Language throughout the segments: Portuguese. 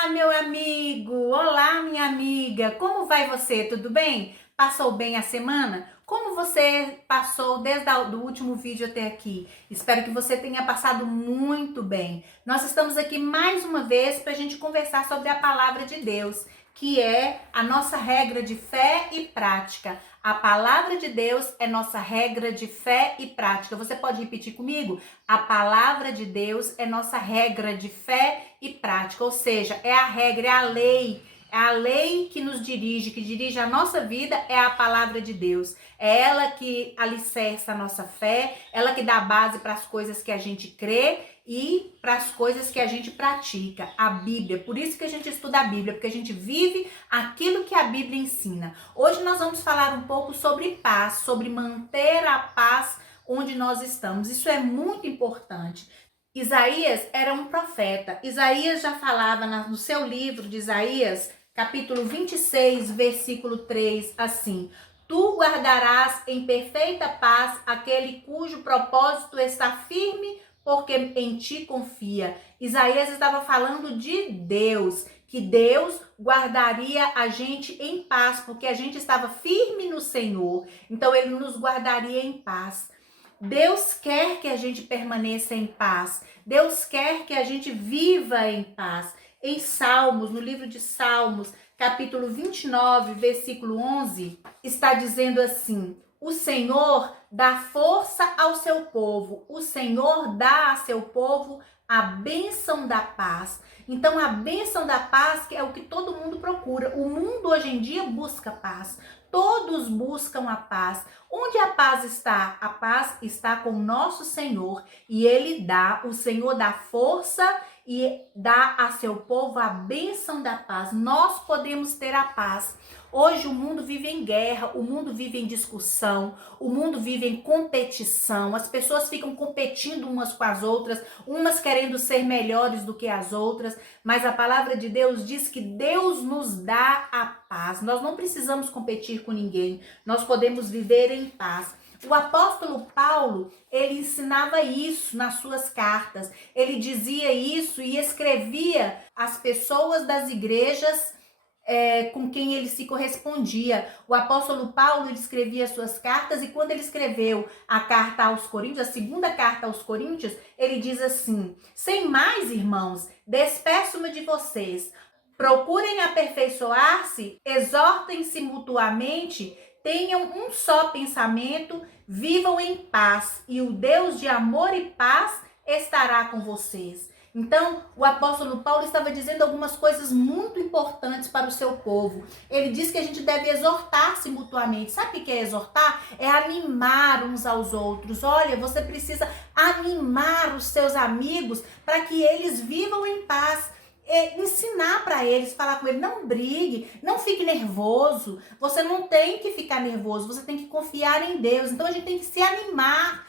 Olá, meu amigo! Olá, minha amiga! Como vai você? Tudo bem? Passou bem a semana? Como você passou desde o último vídeo até aqui? Espero que você tenha passado muito bem. Nós estamos aqui mais uma vez para a gente conversar sobre a palavra de Deus, que é a nossa regra de fé e prática. A palavra de Deus é nossa regra de fé e prática. Você pode repetir comigo? A palavra de Deus é nossa regra de fé e prática, ou seja, é a regra, é a lei. É a lei que nos dirige, que dirige a nossa vida, é a palavra de Deus. É ela que alicerça a nossa fé, ela que dá base para as coisas que a gente crê e para as coisas que a gente pratica, a Bíblia. Por isso que a gente estuda a Bíblia, porque a gente vive aquilo que a Bíblia ensina. Hoje nós vamos falar um pouco sobre paz, sobre manter a paz onde nós estamos. Isso é muito importante. Isaías era um profeta. Isaías já falava no seu livro de Isaías, capítulo 26, versículo 3, assim: Tu guardarás em perfeita paz aquele cujo propósito está firme, porque em ti confia. Isaías estava falando de Deus, que Deus guardaria a gente em paz, porque a gente estava firme no Senhor. Então ele nos guardaria em paz. Deus quer que a gente permaneça em paz. Deus quer que a gente viva em paz. Em Salmos, no livro de Salmos, capítulo 29, versículo 11, está dizendo assim: o Senhor dá força ao seu povo, o Senhor dá a seu povo a bênção da paz. Então, a bênção da paz que é o que todo mundo procura. O mundo hoje em dia busca paz. Todos buscam a paz. Onde a paz está? A paz está com o nosso Senhor. E Ele dá, o Senhor dá força e dá a seu povo a bênção da paz. Nós podemos ter a paz. Hoje o mundo vive em guerra, o mundo vive em discussão, o mundo vive em competição. As pessoas ficam competindo umas com as outras, umas querendo ser melhores do que as outras. Mas a palavra de Deus diz que Deus nos dá a paz. Nós não precisamos competir com ninguém. Nós podemos viver em paz. O apóstolo Paulo, ele ensinava isso nas suas cartas. Ele dizia isso e escrevia às pessoas das igrejas com quem ele se correspondia. O apóstolo Paulo, ele escrevia suas cartas, e quando ele escreveu a carta aos Coríntios, a segunda carta aos Coríntios, ele diz assim: sem mais, irmãos, despeço-me de vocês. Procurem aperfeiçoar-se, exortem-se mutuamente, tenham um só pensamento, vivam em paz, e o Deus de amor e paz estará com vocês. Então, o apóstolo Paulo estava dizendo algumas coisas muito importantes para o seu povo. Ele diz que a gente deve exortar-se mutuamente. Sabe o que é exortar? É animar uns aos outros. Olha, você precisa animar os seus amigos para que eles vivam em paz. Ensinar para eles, falar com eles: não brigue, não fique nervoso, você não tem que ficar nervoso, você tem que confiar em Deus. Então a gente tem que se animar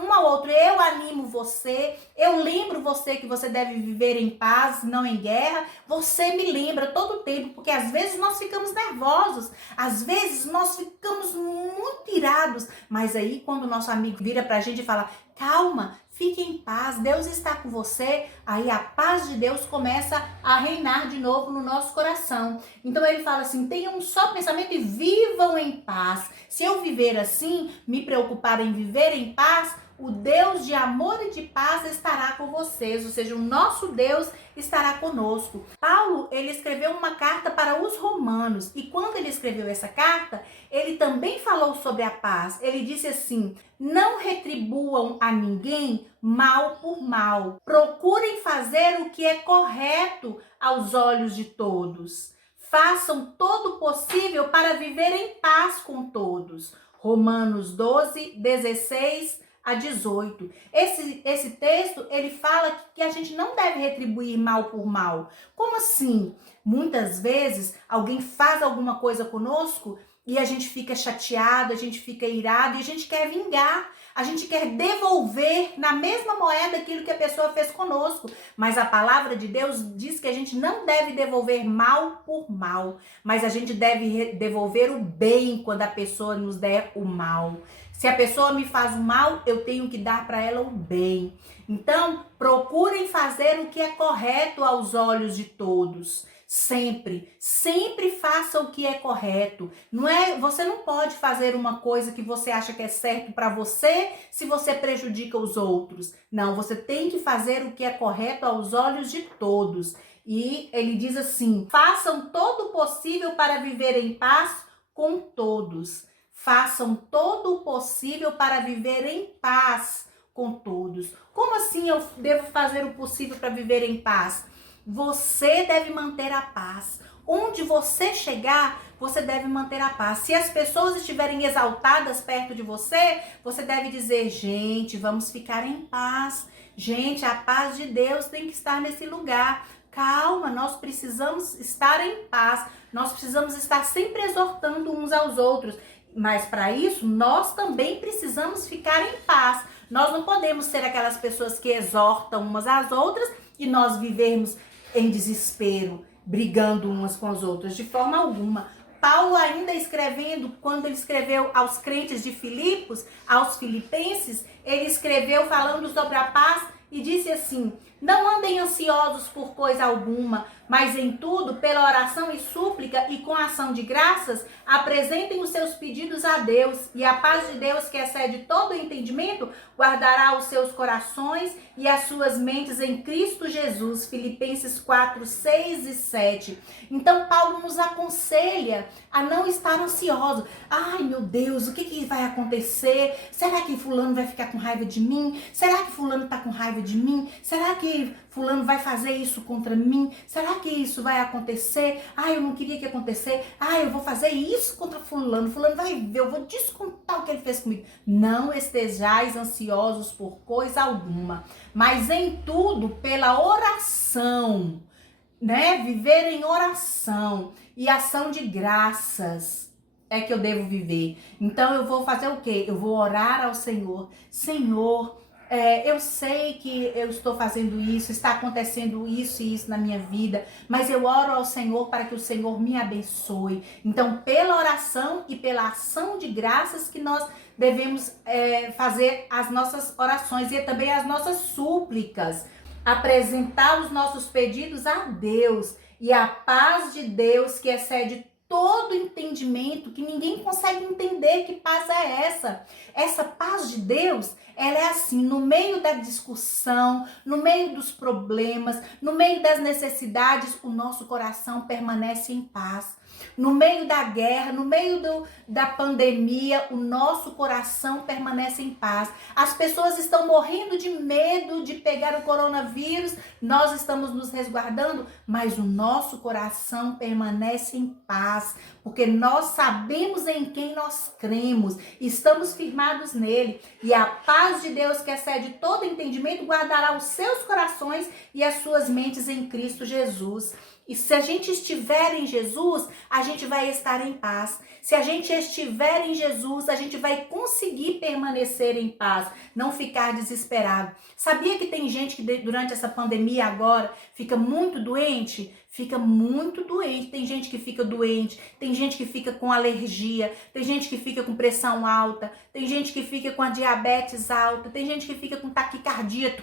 um ao outro. Eu animo você, eu lembro você que você deve viver em paz, não em guerra. Você me lembra todo o tempo, porque às vezes nós ficamos nervosos, às vezes nós ficamos muito irados, mas aí quando o nosso amigo vira pra gente e fala: calma, fique em paz, Deus está com você, aí a paz de Deus começa a reinar de novo no nosso coração. Então ele fala assim: tenham um só pensamento e vivam em paz. Se eu viver assim, me preocupar em viver em paz, o Deus de amor e de paz estará com vocês, ou seja, o nosso Deus estará conosco. Paulo, ele escreveu uma carta para os romanos, e quando ele escreveu essa carta, ele também falou sobre a paz. Ele disse assim: não retribuam a ninguém mal por mal. Procurem fazer o que é correto aos olhos de todos. Façam todo o possível para viver em paz com todos. Romanos 12, 16 a 18. Esse texto, ele fala que a gente não deve retribuir mal por mal. Como assim? Muitas vezes alguém faz alguma coisa conosco e a gente fica chateado, a gente fica irado e a gente quer vingar. A gente quer devolver na mesma moeda aquilo que a pessoa fez conosco. Mas a palavra de Deus diz que a gente não deve devolver mal por mal, mas a gente deve devolver o bem quando a pessoa nos der o mal. Se a pessoa me faz o mal, eu tenho que dar para ela o bem. Então, procurem fazer o que é correto aos olhos de todos. Sempre, sempre faça o que é correto. Você não pode fazer uma coisa que você acha que é certo para você se você prejudica os outros. Não, você tem que fazer o que é correto aos olhos de todos. E ele diz assim: façam todo o possível para viver em paz com todos. Façam todo o possível para viver em paz com todos. Como assim eu devo fazer o possível para viver em paz? Você deve manter a paz. Onde você chegar, você deve manter a paz. Se as pessoas estiverem exaltadas perto de você, você deve dizer: gente, vamos ficar em paz. Gente, a paz de Deus tem que estar nesse lugar. Calma, nós precisamos estar em paz. Nós precisamos estar sempre exortando uns aos outros. Mas para isso, nós também precisamos ficar em paz. Nós não podemos ser aquelas pessoas que exortam umas às outras e nós vivermos em desespero, brigando umas com as outras, de forma alguma. Paulo ainda escrevendo, quando ele escreveu aos crentes de Filipos, aos filipenses, ele escreveu falando sobre a paz e disse assim: não andem ansiosos por coisa alguma, mas em tudo, pela oração e súplica e com ação de graças, apresentem os seus pedidos a Deus, e a paz de Deus, que excede todo o entendimento, guardará os seus corações e as suas mentes em Cristo Jesus. Filipenses 4, 6 e 7. Então, Paulo nos aconselha a não estar ansioso. Ai, meu Deus, o que vai acontecer? Será que fulano vai ficar com raiva de mim? Será que fulano está com raiva de mim? Será que fulano vai fazer isso contra mim? Será que isso vai acontecer? Ai, eu não queria que acontecesse. Ai, eu vou fazer isso contra fulano. Fulano vai ver, eu vou descontar o que ele fez comigo. Não estejais ansiosos por coisa alguma, mas em tudo pela oração, né? Viver em oração e ação de graças é que eu devo viver. Então eu vou fazer o quê? Eu vou orar ao Senhor. Senhor, eu sei que eu estou fazendo isso, está acontecendo isso e isso na minha vida, mas eu oro ao Senhor para que o Senhor me abençoe. Então, pela oração e pela ação de graças que nós devemos fazer as nossas orações e também as nossas súplicas, apresentar os nossos pedidos a Deus, e a paz de Deus, que excede todo entendimento, que ninguém consegue entender que paz é essa. Essa paz de Deus, ela é assim, no meio da discussão, no meio dos problemas, no meio das necessidades, o nosso coração permanece em paz. No meio da guerra, no meio da pandemia, o nosso coração permanece em paz. As pessoas estão morrendo de medo de pegar o coronavírus, nós estamos nos resguardando, mas o nosso coração permanece em paz, porque nós sabemos em quem nós cremos, estamos firmados nele, e a paz de Deus, que excede todo entendimento, guardará os seus corações e as suas mentes em Cristo Jesus. E se a gente estiver em Jesus, a gente vai estar em paz. Se a gente estiver em Jesus, a gente vai conseguir permanecer em paz, não ficar desesperado. Sabia que tem gente que durante essa pandemia agora fica muito doente? Fica muito doente. Tem gente que fica doente, tem gente que fica com alergia, tem gente que fica com pressão alta, tem gente que fica com a diabetes alta, tem gente que fica com taquicardia.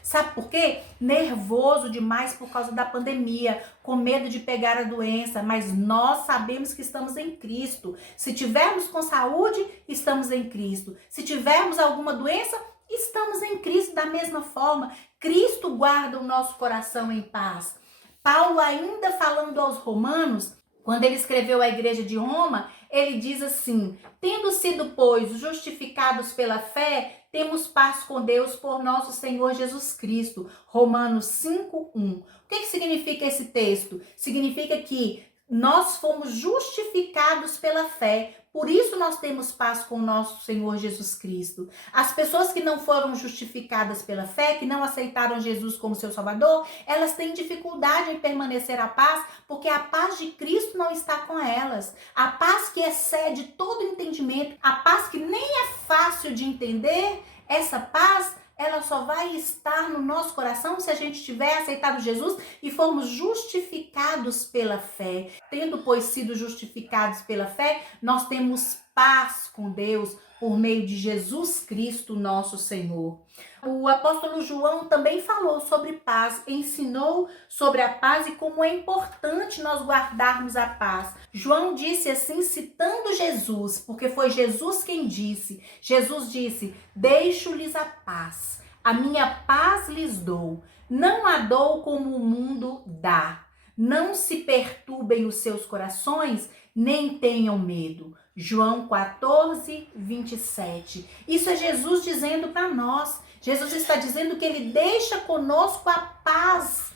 Sabe por quê? Nervoso demais por causa da pandemia, com medo de pegar a doença, mas nós sabemos que estamos em Cristo. Se tivermos com saúde, estamos em Cristo. Se tivermos alguma doença, estamos em Cristo da mesma forma. Cristo guarda o nosso coração em paz. Paulo, ainda falando aos romanos, quando ele escreveu à igreja de Roma, ele diz assim: tendo sido, pois, justificados pela fé, temos paz com Deus por nosso Senhor Jesus Cristo. Romanos 5:1. O que significa esse texto? Significa que nós fomos justificados pela fé. Por isso nós temos paz com o nosso Senhor Jesus Cristo. As pessoas que não foram justificadas pela fé, que não aceitaram Jesus como seu Salvador, elas têm dificuldade em permanecer a paz, porque a paz de Cristo não está com elas. A paz que excede todo entendimento, a paz que nem é fácil de entender, essa paz, ela só vai estar no nosso coração se a gente tiver aceitado Jesus e formos justificados pela fé. Tendo, pois, sido justificados pela fé, nós temos paz com Deus por meio de Jesus Cristo, nosso Senhor. O apóstolo João também falou sobre paz, ensinou sobre a paz e como é importante nós guardarmos a paz. João disse assim, citando Jesus, porque foi Jesus quem disse. Jesus disse: deixo-lhes a paz, a minha paz lhes dou, não a dou como o mundo dá. Não se perturbem os seus corações, nem tenham medo. João 14, 27. Isso é Jesus dizendo para nós. Jesus está dizendo que ele deixa conosco a paz.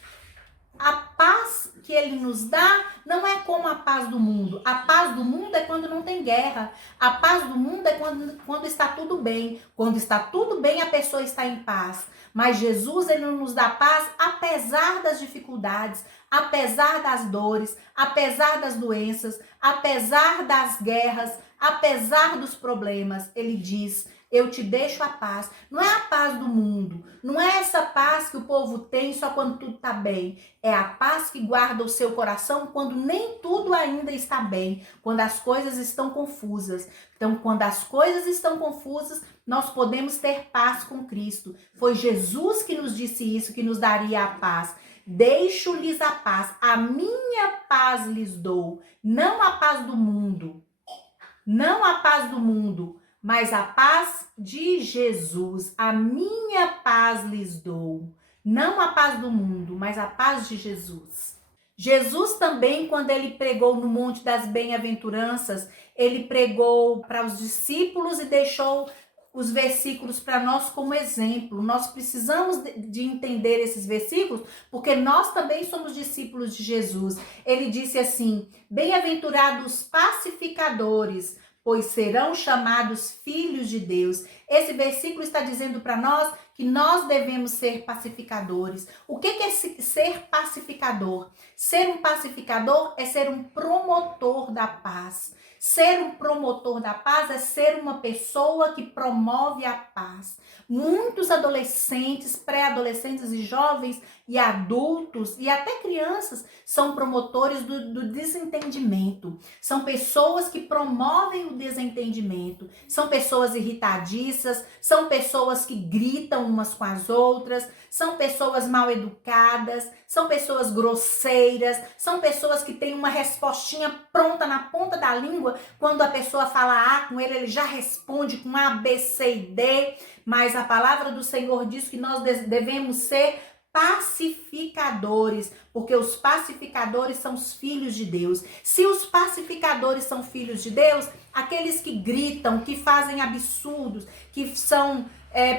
A paz que ele nos dá não é como a paz do mundo. A paz do mundo é quando não tem guerra. A paz do mundo é quando está tudo bem. Quando está tudo bem, a pessoa está em paz. Mas Jesus, ele nos dá paz apesar das dificuldades, apesar das dores, apesar das doenças, apesar das guerras, apesar dos problemas. Ele diz: eu te deixo a paz. Não é a paz do mundo. Não é essa paz que o povo tem só quando tudo está bem. É a paz que guarda o seu coração quando nem tudo ainda está bem. Quando as coisas estão confusas. Então, quando as coisas estão confusas, nós podemos ter paz com Cristo. Foi Jesus que nos disse isso, que nos daria a paz. Deixo-lhes a paz. A minha paz lhes dou. Não a paz do mundo. Não a paz do mundo, mas a paz de Jesus. A minha paz lhes dou. Não a paz do mundo, mas a paz de Jesus. Jesus também, quando ele pregou no Monte das Bem-aventuranças, ele pregou para os discípulos e deixou os versículos para nós como exemplo. Nós precisamos de entender esses versículos, porque nós também somos discípulos de Jesus. Ele disse assim: bem-aventurados pacificadores, pois serão chamados filhos de Deus. Esse versículo está dizendo para nós que nós devemos ser pacificadores. O que é ser pacificador? Ser um pacificador é ser um promotor da paz. Ser um promotor da paz é ser uma pessoa que promove a paz. Muitos adolescentes, pré-adolescentes e jovens e adultos e até crianças são promotores do desentendimento. São pessoas que promovem o desentendimento. São pessoas irritadiças, são pessoas que gritam umas com as outras, são pessoas mal educadas, são pessoas grosseiras, são pessoas que têm uma respostinha pronta na ponta da língua. Quando a pessoa fala A com ele já responde com A, B, C e D. Mas a palavra do Senhor diz que nós devemos ser pacificadores, porque os pacificadores são os filhos de Deus. Se os pacificadores são filhos de Deus, aqueles que gritam, que fazem absurdos, que são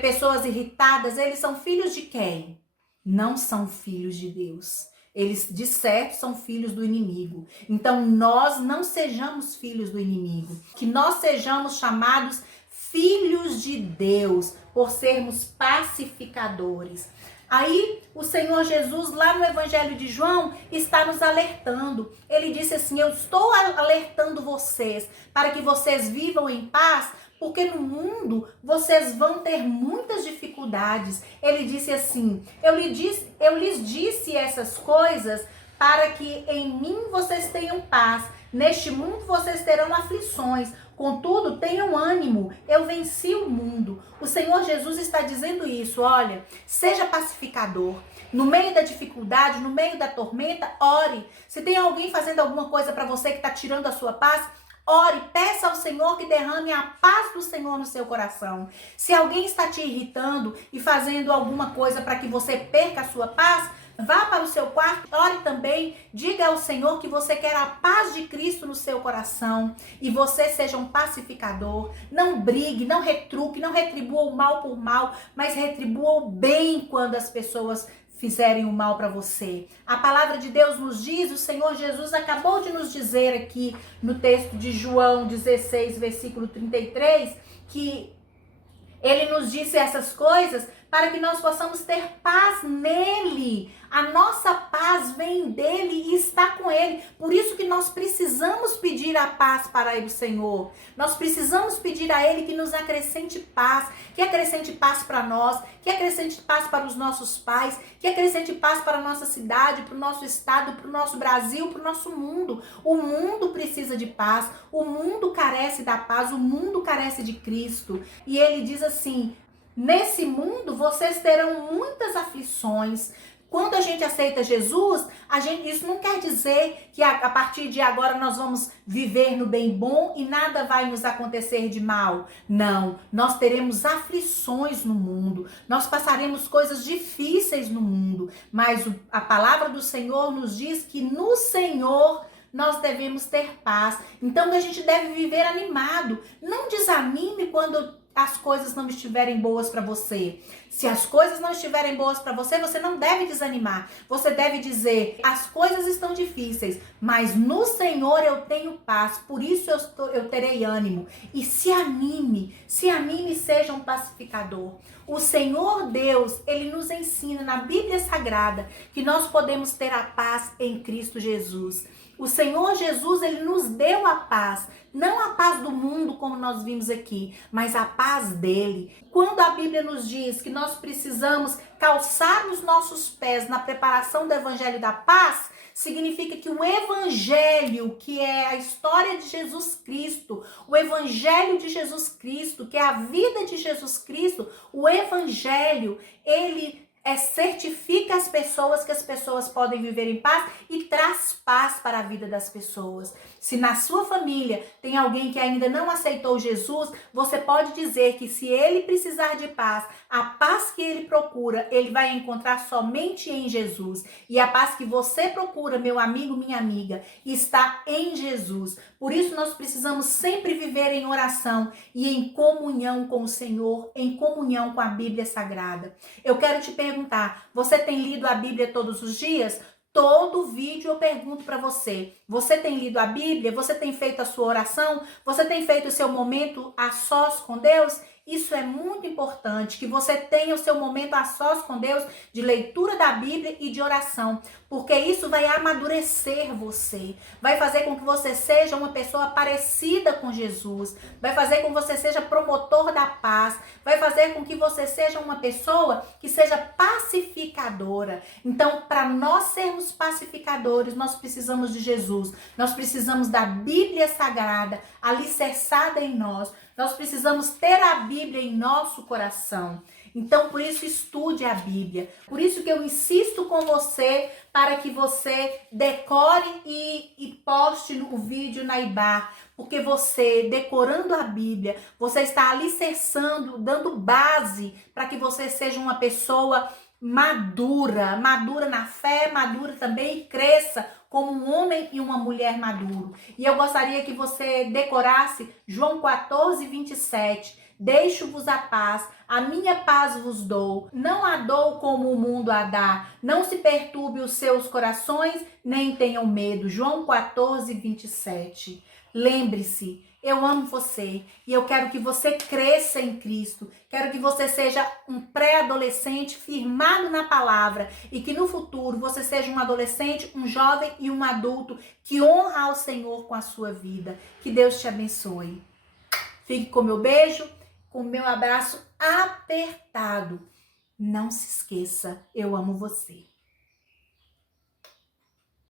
pessoas irritadas, eles são filhos de quem? Não são filhos de Deus. Eles, de certo, são filhos do inimigo. Então, nós não sejamos filhos do inimigo. Que nós sejamos chamados filhos de Deus, por sermos pacificadores. Aí, o Senhor Jesus, lá no Evangelho de João, está nos alertando. Ele disse assim: eu estou alertando vocês para que vocês vivam em paz, porque no mundo vocês vão ter muitas dificuldades. Ele disse assim: eu lhes disse essas coisas para que em mim vocês tenham paz. Neste mundo vocês terão aflições. Contudo, tenham ânimo, eu venci o mundo. O Senhor Jesus está dizendo isso. Olha, seja pacificador. No meio da dificuldade, no meio da tormenta, ore. Se tem alguém fazendo alguma coisa para você que está tirando a sua paz, ore, peça ao Senhor que derrame a paz do Senhor no seu coração. Se alguém está te irritando e fazendo alguma coisa para que você perca a sua paz, vá para o seu quarto, ore também, diga ao Senhor que você quer a paz de Cristo no seu coração e você seja um pacificador. Não brigue, não retruque, não retribua o mal por mal, mas retribua o bem quando as pessoas fizerem o mal para você. A palavra de Deus nos diz, o Senhor Jesus acabou de nos dizer aqui no texto de João 16, versículo 33, que ele nos disse essas coisas para que nós possamos ter paz nele. A nossa paz paz vem dele e está com ele. Por isso que nós precisamos pedir a paz para o Senhor. Nós precisamos pedir a ele que nos acrescente paz, que acrescente paz para nós, que acrescente paz para os nossos pais, que acrescente paz para a nossa cidade, para o nosso estado, para o nosso Brasil, para o nosso mundo. O mundo precisa de paz, o mundo carece da paz, o mundo carece de Cristo. E ele diz assim: nesse mundo vocês terão muitas aflições. Quando a gente aceita Jesus, isso não quer dizer que a partir de agora nós vamos viver no bem bom e nada vai nos acontecer de mal. Não, nós teremos aflições no mundo, nós passaremos coisas difíceis no mundo, mas a palavra do Senhor nos diz que no Senhor nós devemos ter paz. Então a gente deve viver animado. Não desanime quando as coisas não estiverem boas para você. Se as coisas não estiverem boas para você, você não deve desanimar. Você deve dizer: as coisas estão difíceis, mas no Senhor eu tenho paz, por isso eu terei ânimo. E se anime, seja um pacificador. O Senhor Deus, ele nos ensina na Bíblia Sagrada que nós podemos ter a paz em Cristo Jesus. O Senhor Jesus, ele nos deu a paz, não a paz do mundo como nós vimos aqui, mas a paz dele. Quando a Bíblia nos diz que nós precisamos calçar os nossos pés na preparação do Evangelho da Paz, significa que o Evangelho, que é a história de Jesus Cristo, o Evangelho de Jesus Cristo, que é a vida de Jesus Cristo, o Evangelho, ele certifica as pessoas que as pessoas podem viver em paz e traz paz para a vida das pessoas. Se na sua família tem alguém que ainda não aceitou Jesus, você pode dizer que se ele precisar de paz, a paz que ele procura, ele vai encontrar somente em Jesus. E a paz que você procura, meu amigo, minha amiga, está em Jesus. Por isso nós precisamos sempre viver em oração e em comunhão com o Senhor, em comunhão com a Bíblia Sagrada. Eu quero te perguntar, você tem lido a Bíblia todos os dias? Todo vídeo eu pergunto para você: você tem lido a Bíblia? Você tem feito a sua oração? Você tem feito o seu momento a sós com Deus? Isso é muito importante, que você tenha o seu momento a sós com Deus, de leitura da Bíblia e de oração, porque isso vai amadurecer você, vai fazer com que você seja uma pessoa parecida com Jesus, vai fazer com que você seja promotor da paz, vai fazer com que você seja uma pessoa que seja pacificadora. Então, para nós sermos pacificadores, nós precisamos de Jesus, nós precisamos da Bíblia Sagrada, alicerçada em nós. Nós precisamos ter a Bíblia em nosso coração. Então, por isso, estude a Bíblia. Por isso que eu insisto com você para que você decore e poste o vídeo na IBA. Porque você, decorando a Bíblia, você está alicerçando, dando base para que você seja uma pessoa madura na fé, madura também e cresça como um homem e uma mulher maduro. E eu gostaria que você decorasse João 14, 27. Deixo-vos a paz, a minha paz vos dou. Não a dou como o mundo a dá. Não se perturbe os seus corações, nem tenham medo. João 14, 27. Lembre-se, eu amo você e eu quero que você cresça em Cristo. Quero que você seja um pré-adolescente firmado na palavra e que no futuro você seja um adolescente, um jovem e um adulto que honra ao Senhor com a sua vida. Que Deus te abençoe. Fique com meu beijo, com meu abraço apertado. Não se esqueça, eu amo você.